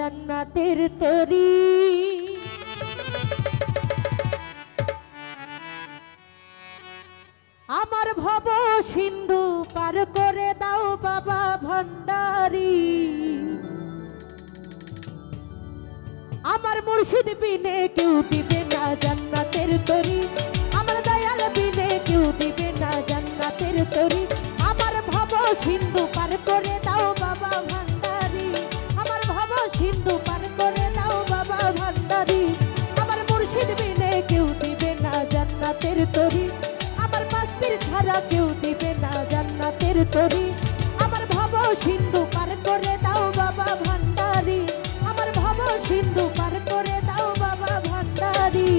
জান্নাতের তরি। আমার ভব সিন্ধু পার করে দাও বাবা ভান্ডারি। আমার মুর্শিদ বিনে কেউ দিবে না জান্নাতের তরি। আমার দয়াল বিনে কেউ দিবে না জান্নাতের তরি। আমার ভব সিন্ধু পার করে দাও বাবা ভান্ডারি। আমার ভব সিন্ধু পার করে দাও বাবা ভান্ডারি। আমার মুর্শিদ বিনে কেউ দিবে না জান্নাতের তরি। আমার মাস্তির ছাড়া কেউ দিবে না জান্নাতের তরি। আমার ভব সিন্ধু পার করে দাও বাবা ভান্ডারি। আমার ভব সিন্ধু পার করে দাও বাবা ভান্ডারি।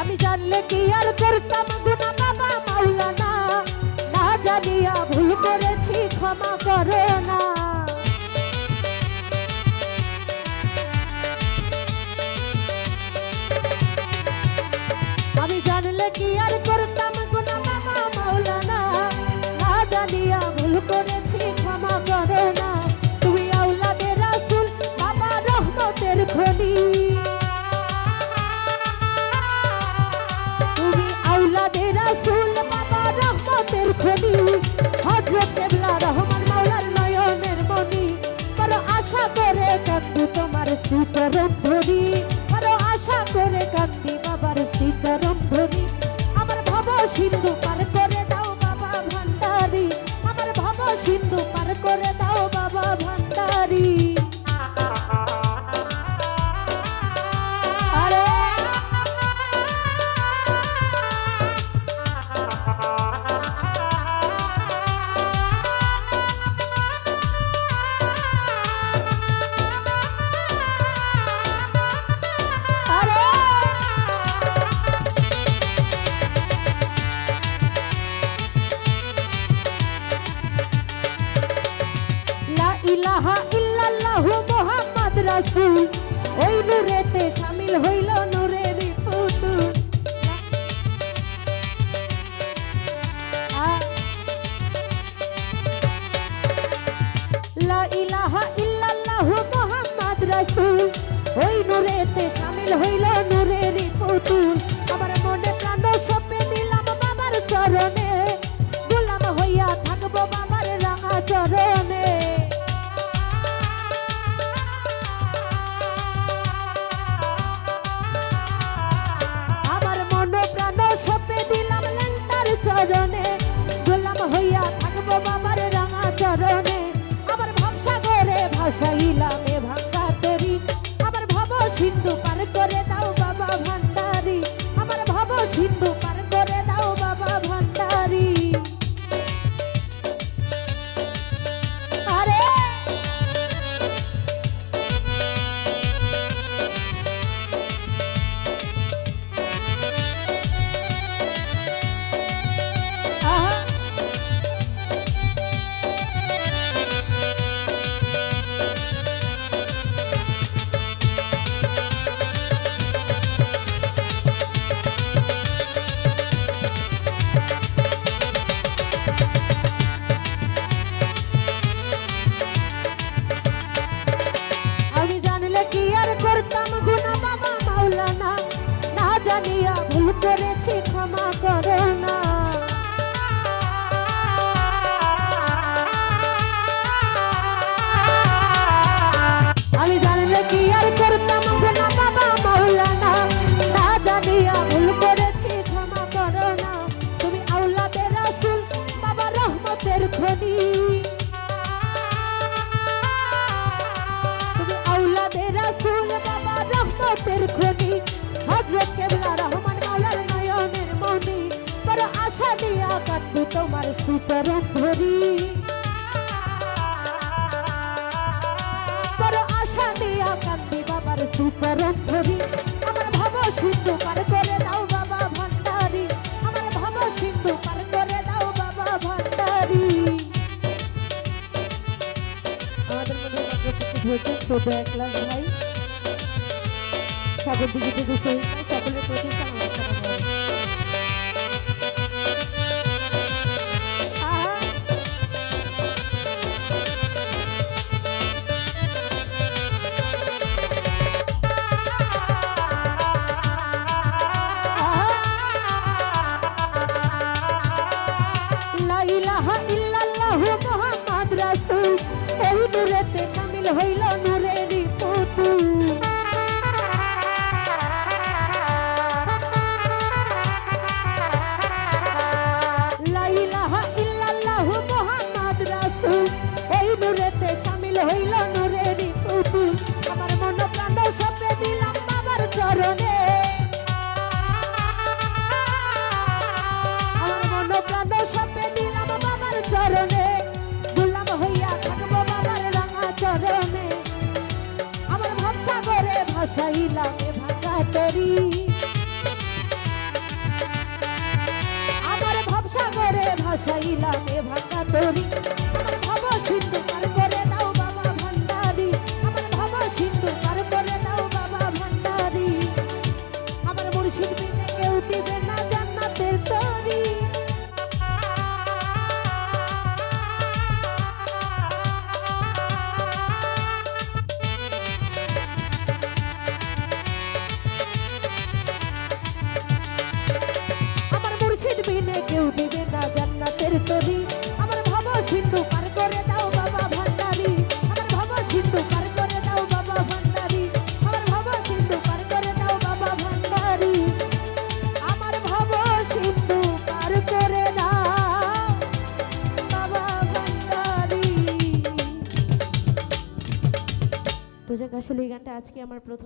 আমি জানলে কি আর করতাম গুনাহ বাবা মাওলানা। না জানিয়া ভুল করেছি ক্ষমা করো না। আমি জানলে কি আর করতাম গুনাহ বাবা মাওলানা। না জানিয়া ভুল করেছি ক্ষমা করো না। তুমি আওলাদে রাসূল বাবা রহমতের খনি। আওলাদে রাসূল বাবা রহমতের খনি। হযরত কেবলা রহমান মাওলার নয়নের মনি। বড় আশা করে কান্দি তোমার শ্রীচরণ ধরি। বড় আশা করে কান্দি বাবার শ্রীচরণ ধরি। আমার ভব সিন্ধু পার করে দাও বাবা ভান্ডারি। আমার ভব সিন্ধু পার করে দাও বাবা ভান্ডারি। ইলাহা ইল্লাল্লাহু মুহাম্মদ রাসূল। ওই নূরেতে শামিল হইল নূরের ফুতুল। লা ইলাহা ইল্লাল্লাহু মুহাম্মদ রাসূল। ওই নূরেতে শামিল হইল নূরের ফুতুল। আমার মনে প্রাণ সঁপে দিলাম বাবার চরণে। গোলাম হইয়া থাকবো বাবার রাঙা চরণে। চরণে গোলাম হইয়া থাকবো বাবার রাঙা চরণে। আমার ভবসাগরে ভাসাইলাম এ ভাঙ্গা তরি। আমার ভব সিন্ধু পার করে দাও বাবা ভান্ডারি। আমার ভব সিন্ধু পার করে দাও বাবা ভান্ডারি। আরে করতাম গুনাহ বাবা মাওলানা। না জানিয়া ভুল করেছি ক্ষমা করো না। আমি জানলে কি আর করতাম গুনাহ বাবা মাওলানা। না জানিয়া ভুল করেছি ক্ষমা করো না। তুমি আওলাদে রাসূল বাবা রহমতের খনি। তুমি আওলাদে রাসূল বাবা রহমতের খনি। হযরত কেবলা রহমান মাওলার নয়নের মনি। বড় আশা দিয়া কাঁদবো তোমার শ্রীচরণ ধরি। বড় আশা দিয়া কান্দি বাবার শ্রীচরণ ধরি। আমার ভব সিন্ধু পার করে দাও বাবা ভান্ডারি। আমার ভব সিন্ধু পার করে আমাদের মধ্যে মাত্র উপস্থিত হয়েছেন ছোট এক লাখ ভাই সাগর দিকে থেকে শহীদ ভাই, সকলের প্রতি সালাম আসসালামু আলাইকুম। লা ইলাহা ইল্লাল্লাহু মুহাম্মাদ রাসূল, এই নূরেতে শামিল হইল নূরেরই পুতুল। লা ইলাহা ইল্লাল্লাহু মুহাম্মাদ রাসূল, এই নূরেতে শামিল হইল নূরেরই পুতুল। আমার মন প্রাণ সঁপে দিলাম বাবার চরণে, আমার মন প্রাণ সঁপে দিলাম বাবার চরণে, গোলাম হইয়া থাকবো বাবার রাঙা চরণে। আমার ভবসাগরে ভাসাইলাম এ ভাঙা তরি, আমার ভবসাগরে ভাসাইলাম এ ভাঙা তরি। আমার ভব সিন্ধু পার করে দাও বাবা ভান্ডারি, আমার ভব সিন্ধু পার করে দাও বাবা ভান্ডারি। আমার মুর্শিদ বিনে কেউ দিবে না জান্নাতের তরি। আমার মুর্শিদ বিনে কেউ দিবে না জান্নাতের তরি। আমার ভব সিন্ধু পার করে দাও বাবা ভান্ডারি, আমার ভব সিন্ধু পার করে দাও বাবা ভান্ডারি, আমার ভব সিন্ধু পার করে দাও বাবা ভান্ডারি। আমার ভব সিন্ধু পার করে দাও বাবা ভান্ডারি। তো যাক, আসলে এই গানটা আজকে আমার প্রথম